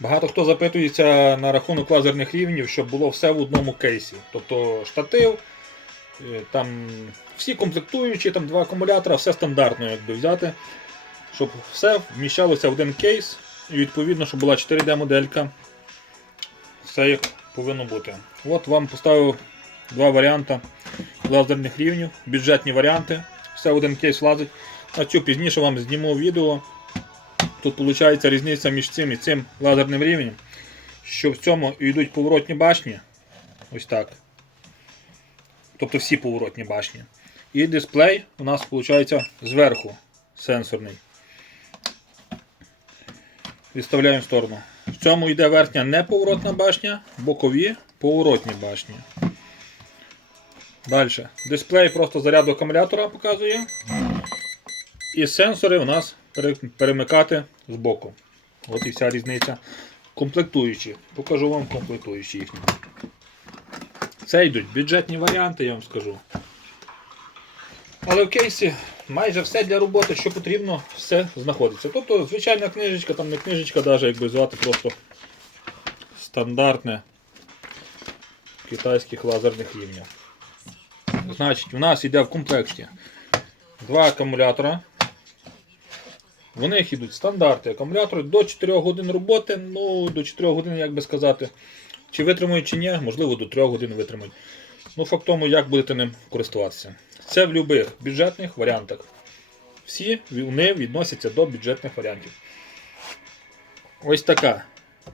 Багато хто запитується на рахунок лазерних рівнів, щоб було все в одному кейсі. Тобто штатив, е, там всі комплектуючі, там два акумулятора, все стандартно якби взяти, щоб все вміщалося в один кейс. І відповідно, щоб була 4D моделька. Все як повинно бути. От вам поставив два варіанти лазерних рівнів, бюджетні варіанти. Все в один кейс лазить. На цю пізніше вам зніму відео. Тут виходить різниця між цим і цим лазерним рівнем. Що в цьому йдуть поворотні башні. Ось так. Тобто всі поворотні башні. І дисплей у нас виходить зверху сенсорний. Відставляємо в сторону. В цьому йде верхня неповоротна башня, бокові поворотні башні. Далі. Дисплей просто заряду акумулятора показує. І сенсори у нас перемикати з боку. От і вся різниця. Комплектуючі. Покажу вам комплектуючі їхні. Це йдуть бюджетні варіанти, я вам скажу. Але в кейсі майже все для роботи, що потрібно, все знаходиться. Тобто, звичайна книжечка, там не книжечка, навіть якби звати просто стандартне китайських лазерних рівнів. Значить, у нас йде в комплекті два акумулятора. В них йдуть стандарти акумулятори до 4 годин роботи, ну до 4 годин, як би сказати. Чи витримують, чи ні, можливо, до 3 годин витримують. Ну, факт тому, як будете ним користуватися. Це в будь-яких бюджетних варіантах. Всі вони відносяться до бюджетних варіантів. Ось така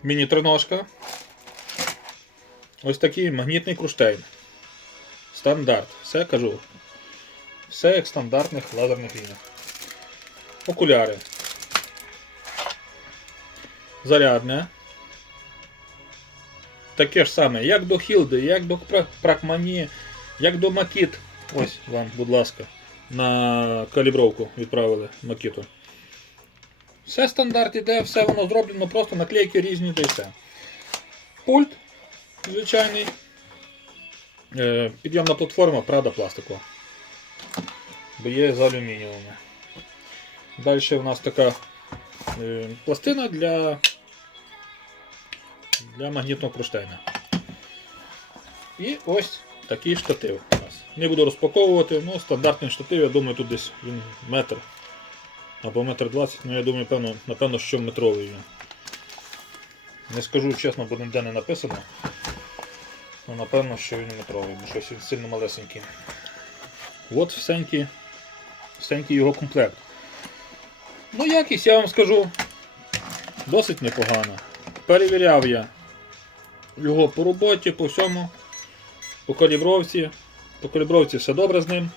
міні-триножка. Ось такий магнітний круштейн. Стандарт. Все кажу. Все як стандартних лазерних рівнях. Окуляри. Зарядне. Таке ж саме, як до Хілди, як до Пракмані, як до Макіт. Ось вам, будь ласка, на калібровку відправили Макіту. Все стандарт іде, все воно зроблено, просто наклейки різні та й все. Пульт звичайний. Е, Підйомна платформа, правда, пластикова. Бо є з алюмінієвими. Далі у нас така е, пластина для, для магнітного кронштейна. І ось такий штатив у нас. Не буду розпаковувати, ну стандартний штатив, я думаю, тут десь він метр або метр двадцять, ну я думаю, певно, напевно, що метровий він. Не скажу чесно, бо ніде не написано. Ну, напевно, що він метровий, бо щось він сильно малесенький. От всенький, всенький його комплект. Ну, якість, я вам скажу, досить непогана. Перевіряв я його по роботі, по всьому, по калібровці. По калібровці все добре з ним.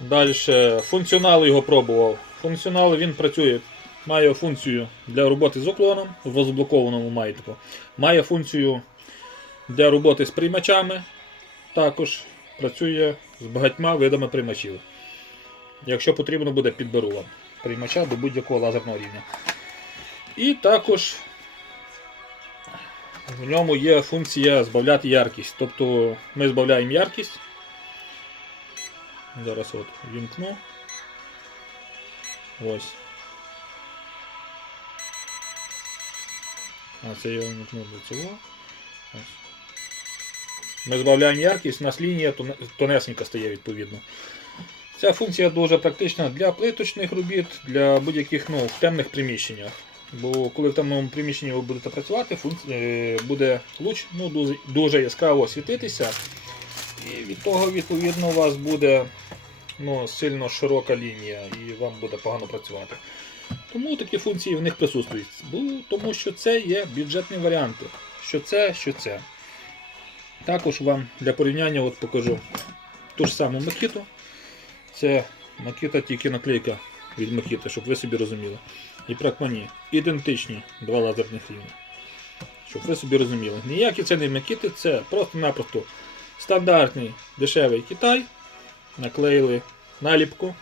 Далі функціонал його пробував. Функціонал він працює, має функцію для роботи з уклоном, в розблокованому має. Має функцію для роботи з приймачами. Також працює з багатьма видами приймачів. Якщо потрібно буде, підберу вам приймача до будь-якого лазерного рівня. І також в ньому є функція збавляти яркість. Тобто ми збавляємо яркість. Зараз от вімкну. Ось. А це я вімкну до цього. Ось. Ми збавляємо яркість, у нас лінія тоне- тонесенька стає відповідно. Ця функція дуже практична для плиточних робіт, для будь-яких ну, в темних приміщеннях. Бо коли в темному приміщенні ви будете працювати, е, буде луч ну, дуже, яскраво світитися. І від того, відповідно, у вас буде ну, сильно широка лінія і вам буде погано працювати. Тому такі функції в них присутствують. Тому що це є бюджетні варіанти. Що це, що це. Також вам для порівняння от покажу ту ж саму макіту. Це макіта, тільки наклейка від макіти, щоб ви собі розуміли. І пракмані. Ідентичні два лазерних рівні. Щоб ви собі розуміли. Ніякі це не макіти, це просто-напросто стандартний дешевий Китай. Наклеїли наліпку.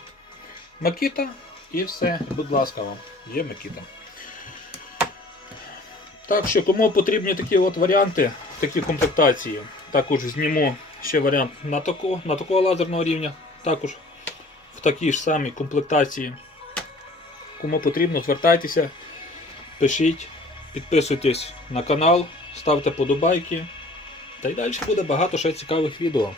Макіта і все. Будь ласка вам, є макіта. Так що, кому потрібні такі от варіанти, такі комплектації, також зніму ще варіант на такого, на такого лазерного рівня, також в такій ж самій комплектації. Кому потрібно, звертайтеся, пишіть, Підписуйтесь на канал, ставте подобайки. Та й далі буде багато ще цікавих відео.